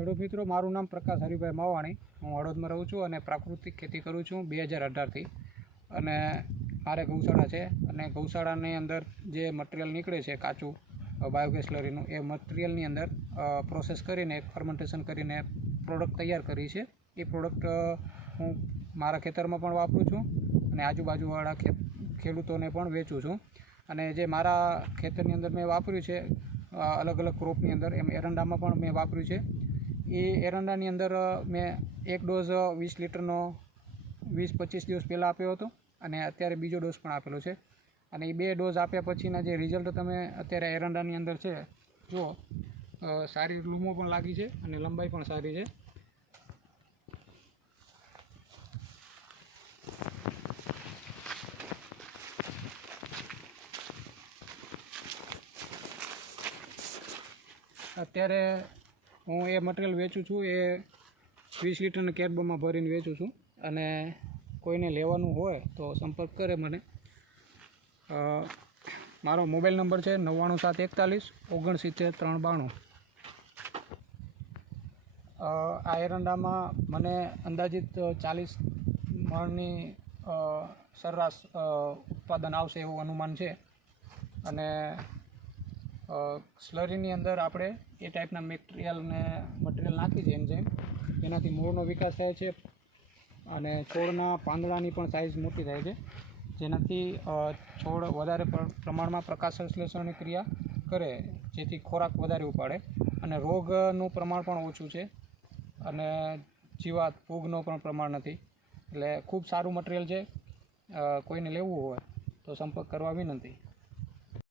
ખેડૂત મિત્રો, મારું નામ પ્રકાશ હરિભાઈ માવાણી. હું હળવદમાં રહું છું અને પ્રાકૃતિક ખેતી કરું છું 2018થી. અને મારે ગૌશાળા છે અને ગૌશાળાની અંદર જે મટીરિયલ નીકળે છે કાચું બાયોગેસ સ્લરીનું, એ મટીરિયલની અંદર પ્રોસેસ કરીને ફર્મેન્ટેશન કરીને પ્રોડક્ટ તૈયાર કરી છે. એ પ્રોડક્ટ હું મારા ખેતરમાં પણ વાપરું છું અને આજુબાજુવાળા ખેડૂતોને પણ વેચું છું. અને જે મારા ખેતરની અંદર મેં વાપર્યું છે અલગ અલગ ક્રોપની અંદર, એમ એરંડામાં પણ મેં વાપર્યું છે. એ એરંડાની અંદર મેં એક ડોઝ 20 લીટરનો 20-25 દિવસ પહેલાં આપ્યો હતો અને અત્યારે બીજો ડોઝ પણ આપેલો છે. અને એ 2 ડોઝ આપ્યા પછીના જે રિઝલ્ટ તમે અત્યારે એરંડાની અંદર છે જુઓ, સારી લૂમો પણ લાગી છે અને લંબાઈ પણ સારી છે. અત્યારે હું એ મટીરિયલ વેચું છું, એ 20 લીટરના કેરબોમાં ભરીને વેચું છું. અને કોઈને લેવાનું હોય તો સંપર્ક કરે મને. મારો મોબાઈલ નંબર છે 99741 69 392. આ એરંડામાં મને અંદાજિત 40 મણની સરેરાશ ઉત્પાદન આવશે એવું અનુમાન છે. અને સ્લરીની અંદર આપણે એ ટાઈપના મટીરિયલ નાખી છે એન્ઝાઇમ, એનાથી મૂળનો વિકાસ થાય છે અને છોડના પાંદડાની પણ સાઇઝ મોટી થાય છે, જેનાથી છોડ વધારે પ્રમાણમાં પ્રકાશ સંશ્લેષણની ક્રિયા કરે, જેથી ખોરાક વધારે ઉપાડે અને રોગનું પ્રમાણ પણ ઓછું છે અને જીવાત ફૂગનો પણ પ્રમાણ નથી. એટલે ખૂબ સારું મટીરિયલ છે. કોઈને લેવું હોય તો સંપર્ક કરવા વિનંતી.